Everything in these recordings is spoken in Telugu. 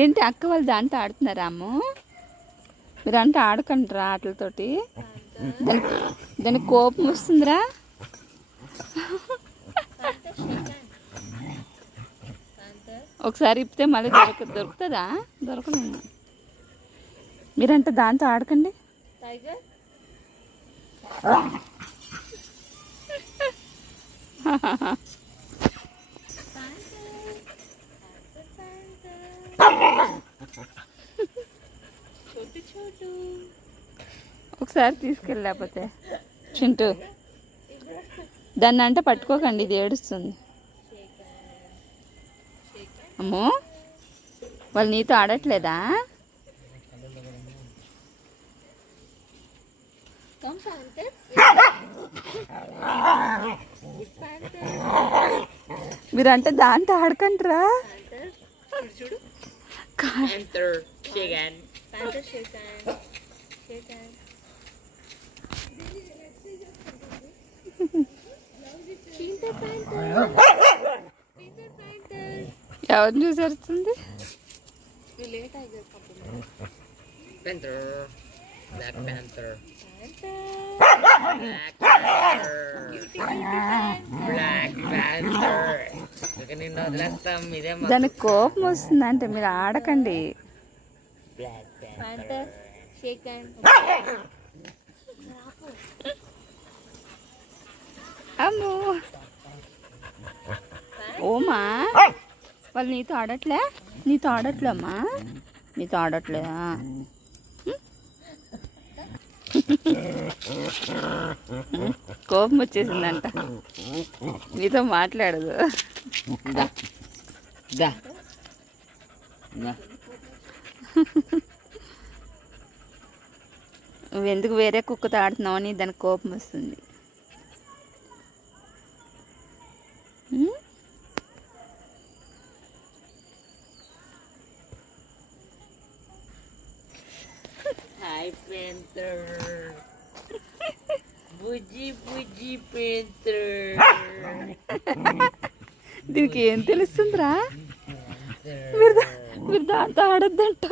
ఏంటి అక్క వాళ్ళు దాంతో ఆడుతున్నారా అమ్ము? మీరంటే ఆడకండిరా ఆటలతోటి. దానికి కోపం వస్తుందిరా. ఒకసారి ఇప్పితే మళ్ళీ దొరుకుతుందా? దొరకదు. మీరంటే దాంతో ఆడకండి. ఒకసారి తీసుకెళ్ళలేకపోతే చింటూ దాన్ని అంటే పట్టుకోకండి, ఇది ఏడుస్తుంది. అమ్మో వాళ్ళు నీతో ఆడట్లేదా? మీరంటే దాంతో ఆడకండిరా. ఎవరిని చూసి వస్తుంది? దానికి కోపం వస్తుంది అంటే మీరు ఆడకండి. అమ్మో ఓమా వాళ్ళు నీతో ఆడట్లే? నీతో ఆడట్లేమ్మా? నీతో ఆడట్లేదా? కోపం వచ్చేసిందంట, నీతో మాట్లాడదు. నువ్వెందుకు వేరే కుక్కతో ఆడుతున్నావు అని దానికి కోపం వస్తుంది. హాయ్ పెంతర్, బుజ్జి బుజ్జి పెంతర్. దీనికి ఏం తెలుస్తుందిరా? మీరు దాంతో ఆడద్దంట.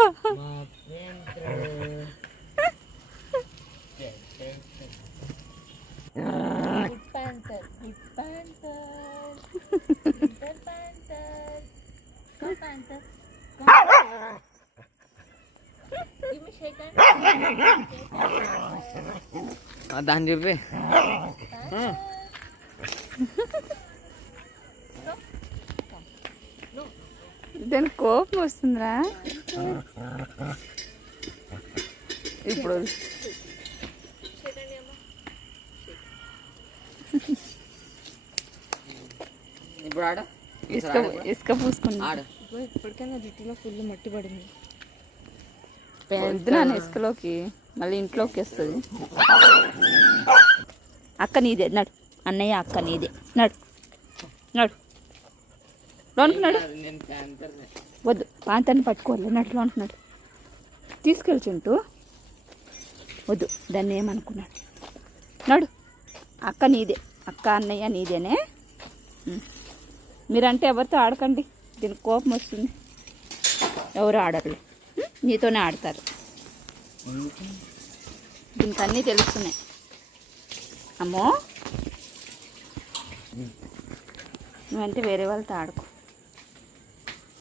దాన్ని చెప్పి దానికి కోపం వస్తుందిరా. ఇప్పుడు ఇప్పుడు ఆడ ఇసుక పూసుకున్నా. ఇప్పటికైనా జుట్టులో ఫుల్ మట్టి పడింది. వద్దునాను ఇసుకలోకి, మళ్ళీ ఇంట్లోకి వస్తుంది. అక్క నీదే నడు, అన్నయ్య అక్క నీదే నడు నడు లోనికి నడు. వద్దు పాంతాన్ని పట్టుకోవాలి, నడు లోనికి నడు. తీసుకెళ్చుంటూ వద్దు దాన్ని ఏమనుకున్నాడు. నడు అక్క నీదే, అక్క అన్నయ్య నీదేనే. మీరంటే ఎవరితో ఆడకండి, దీనికి కోపం వస్తుంది. ఎవరు ఆడరు, నీతోనే ఆడతారు. దీనికి అన్నీ తెలుస్తున్నాయి. అమ్మో నువ్వంటే వేరే వాళ్ళతో ఆడుకో.